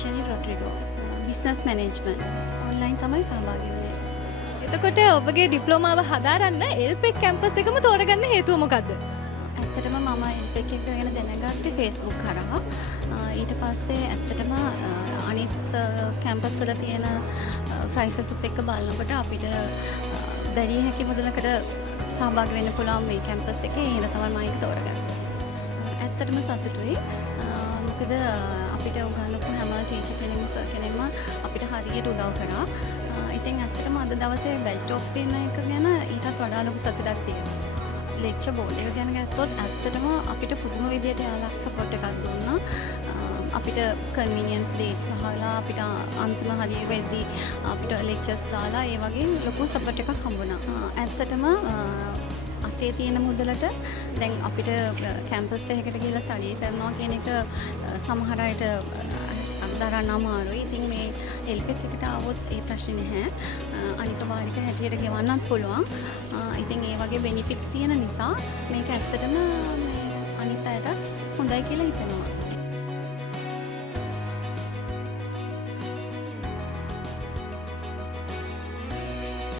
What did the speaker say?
ශනි Rodrigo business management online තමයි සහභාගී වුණේ. එතකොට ඔබගේ ඩිප්ලෝමාව හදාරන්න එල්පෙක් කැම්පස් එකම තෝරගන්න හේතුව මොකද්ද? ඇත්තටම මම එල්පෙක් එක ගැන දැනගත්තේ ෆේස්බුක් කරා. ඊට පස්සේ ඇත්තටම අනිත් කැම්පස් වල තියෙන ප්‍රයිසස් උත් එක්ක බලනකොට අපිට දැරිය හැකි මුදලකට සහභාගී වෙන්න පුළුවන් මේ කැම්පස් එකේ. එහෙනම් තමයි මම ඒක තෝරගත්තේ. ඇත්තටම සතුටුයි. මොකද අපිට උගන්වපු හැම ටීචර් කෙනෙක්ම සර් කෙනෙක්ම අපිට හරියට උදව් කරා. ඉතින් ඇත්තටම අද දවසේ බැච් ටොප් වෙන එක ගැන ඊටත් වඩා ලොකු සතුටක් තියෙනවා. ලෙක්චර් බෝඩ් එක ගැන ගත්තොත් ඇත්තටම අපිට පුදුම විදියට යාළුවා සපෝට් එකක් දුන්නා. අපිට කන්වීනියන්ස් ඩේට්ස් අහලා අපිට අන්තිම හරිය වෙද්දී අපිට ලෙක්චර්ස් දාලා ඒ වගේ ලොකු සපෝට් එකක් හම්බුණා. ඇත්තටම අතේ තියෙන මුදලට දැන් අපිට කැම්පස් එකකට ගිහලා ස්ටඩි කරනවා කියන එක සමහර අයට දරන්න අමාරුයි. ඉතින් මේ එල්පෙක් එකට ආවොත් ඒ ප්‍රශ්නේ නැහැ. අනිවාර්යක හැටියට ගෙවන්නත් පුළුවන්. ඉතින් ඒ වගේ බෙනිෆිට්ස් තියෙන නිසා මේක ඇත්තටම අනිත් අයට හොඳයි කියලා හිතනවා.